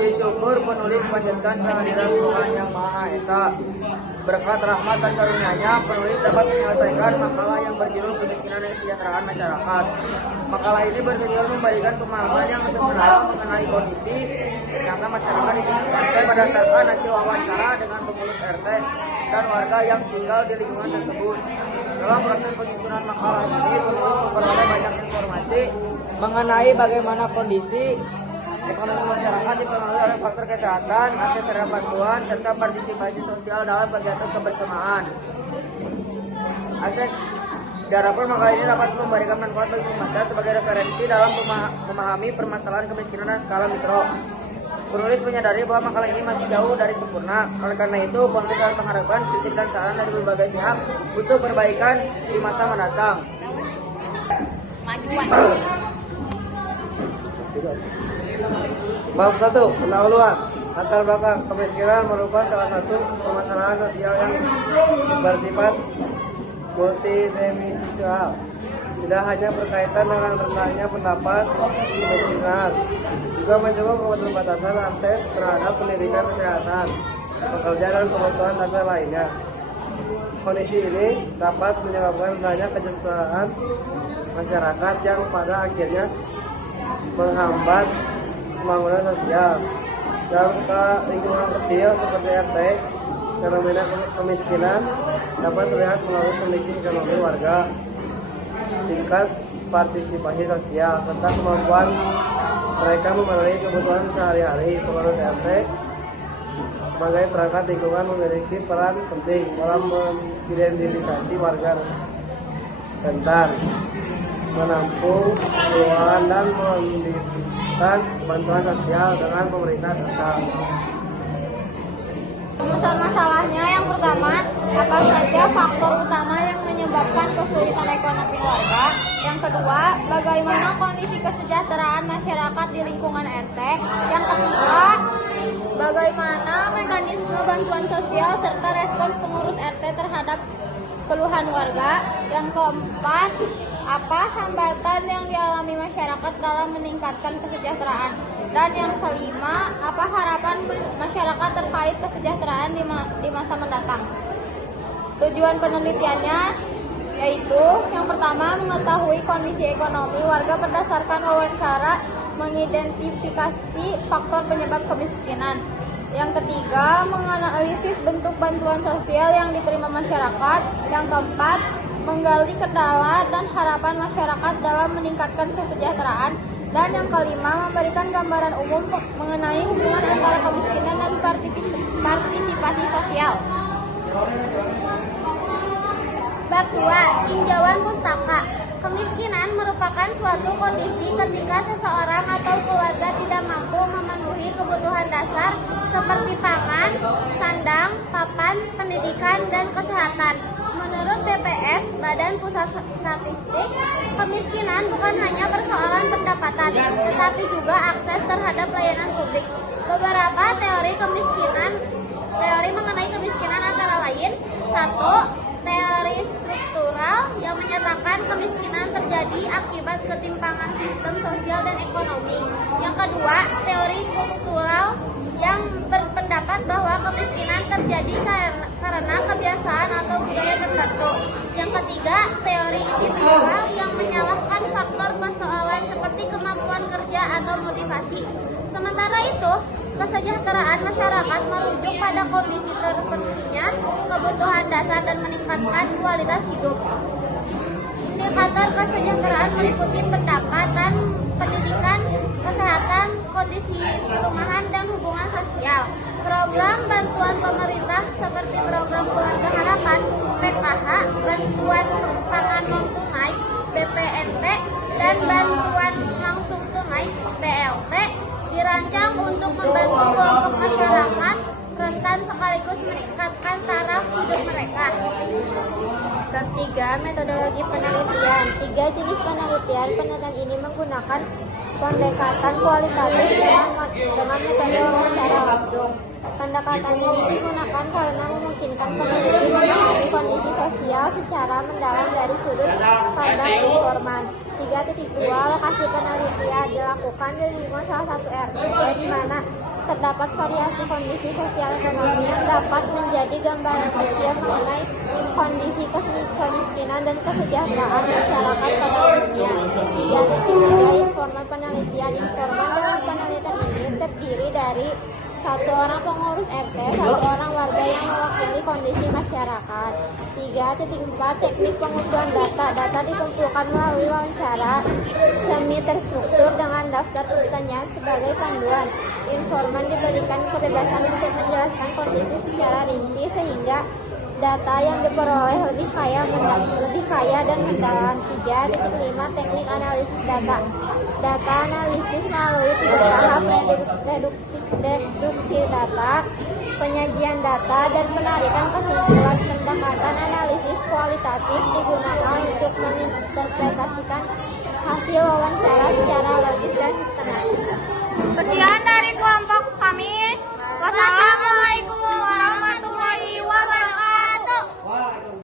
Puji syukur penulis panjatkan kehadiran Tuhan Yang Maha Esa. Berkat rahmat dan karunia-Nya, penulis dapat menyelesaikan makalah yang berjudul Kemiskinan dan Kesejahteraan Masyarakat. Makalah ini bertujuan memberikan pemahaman yang lebih mendalam mengenai kondisi nyata masyarakat di tingkat RT berdasarkan hasil wawancara dengan pengurus RT dan warga yang tinggal di lingkungan tersebut. Dalam proses penyusunan makalah ini, penulis memperoleh banyak informasi mengenai bagaimana kondisi ekonomi masyarakat dipengaruhi oleh faktor kesehatan, akses terhadap bantuan, serta partisipasi sosial dalam kegiatan kebersamaan. Akses Darapun makalah ini dapat memberikan manfaat bagi pembaca sebagai referensi dalam memahami permasalahan kemiskinan dan skala mikro. Penulis menyadari bahwa makalah ini masih jauh dari sempurna. Oleh karena itu, penulis harus mengharapkan kritik dan saran dari berbagai pihak untuk perbaikan di masa mendatang. Bab 1. Pendahuluan. Latar belakang kemiskinan merupakan salah satu permasalahan sosial yang bersifat multidimensional. Tidak hanya berkaitan dengan rendahnya pendapat kemiskinan, juga mencakup keterbatasan akses terhadap pendidikan, kesehatan, pekerjaan, dan kebutuhan dasar lainnya. Kondisi ini dapat menyebabkan rendahnya kesejahteraan masyarakat yang pada akhirnya menghambat pembangunan sosial. Dalam skala lingkungan kecil seperti RT, fenomena kemiskinan dapat terlihat melalui kondisi ekonomi warga, tingkat partisipasi sosial, serta kemampuan mereka memenuhi kebutuhan sehari-hari. Pengurus RT sebagai perangkat lingkungan memiliki peran penting dalam mengidentifikasi warga rentan, menampung keluhan dan mendistribusikan bantuan sosial dengan pemerintah desa. Masalahnya yang pertama, apa saja faktor utama yang menyebabkan kesulitan ekonomi warga? Yang kedua, bagaimana kondisi kesejahteraan masyarakat di lingkungan RT? Yang ketiga, bagaimana mekanisme bantuan sosial serta respon pengurus RT terhadap keluhan warga? Yang keempat, apa hambatan yang dialami masyarakat dalam meningkatkan kesejahteraan? Dan yang kelima, apa harapan masyarakat terkait kesejahteraan di masa mendatang? Tujuan penelitiannya yaitu yang pertama, mengetahui kondisi ekonomi warga berdasarkan wawancara, mengidentifikasi faktor penyebab kemiskinan. Yang ketiga, menganalisis bentuk bantuan sosial yang diterima masyarakat. Yang keempat, menggali kendala dan harapan masyarakat dalam meningkatkan kesejahteraan. Dan yang kelima, memberikan gambaran umum mengenai hubungan antara kemiskinan dan partisipasi sosial. Bab 2. Tinjauan pustaka. Kemiskinan merupakan suatu kondisi ketika seseorang atau keluarga tidak mampu memenuhi kebutuhan dasar seperti pangan, sandang, papan, pendidikan, dan kesehatan. Menurut BPS, Badan Pusat Statistik, kemiskinan bukan hanya persoalan pendapatan, tetapi juga akses terhadap layanan publik. Beberapa teori mengenai kemiskinan antara lain: 1. Teori struktural yang menyatakan kemiskinan terjadi akibat ketimpangan sistem sosial dan ekonomi. Yang kedua, teori kultural yang berpendapat bahwa kemiskinan terjadi karena kebiasaan atau budaya tertentu. Yang ketiga, teori individual yang menyalahkan faktor persoalan seperti kemampuan kerja atau motivasi. Sementara itu, kesejahteraan masyarakat merujuk pada kondisi terpenuhinya kebutuhan dasar dan meningkatkan kualitas hidup. Indikator kesejahteraan meliputi pendapatan, pendidikan, kesehatan, kondisi perumahan, dan hubungan sosial. Program bantuan pemerintah seperti program Keluarga Harapan, PKH, bantuan pangan non-tunai, BPNT, dan bantuan langsung tunai, BLT, dirancang untuk membantu kelompok masyarakat rentan sekaligus meningkatkan taraf hidup mereka. Bab 3. Metodologi penelitian. 3 jenis penelitian. Penelitian ini menggunakan pendekatan kualitatif dengan metode wawancara langsung. Pendekatan ini digunakan karena memungkinkan peneliti memahami kondisi sosial secara mendalam dari sudut pandang informan. 3.2. Lokasi penelitian dilakukan di lingkungan salah satu RT, di mana terdapat variasi kondisi sosial ekonomi yang dapat menjadi gambaran kecil mengenai kondisi kemiskinan dan kesejahteraan masyarakat pada umumnya. 3.3 informan penelitian. Informan dalam penelitian ini terdiri dari 1 orang pengurus RT, 1 orang warga yang mewakili kondisi masyarakat. 3.4 teknik pengumpulan data. Data dikumpulkan melalui wawancara semi terstruktur dengan daftar pertanyaan sebagai panduan. Informan diberikan kebebasan untuk menjelaskan kondisi secara rinci sehingga data yang diperoleh lebih kaya dan mendalam. 3.5 teknik analisis data. Data analisis melalui 3 tahap: reduksi data, penyajian data, dan penarikan kesimpulan. Pendekatan analisis kualitatif digunakan untuk menginterpretasikan hasil wawancara secara logis dan sistematis. Sekian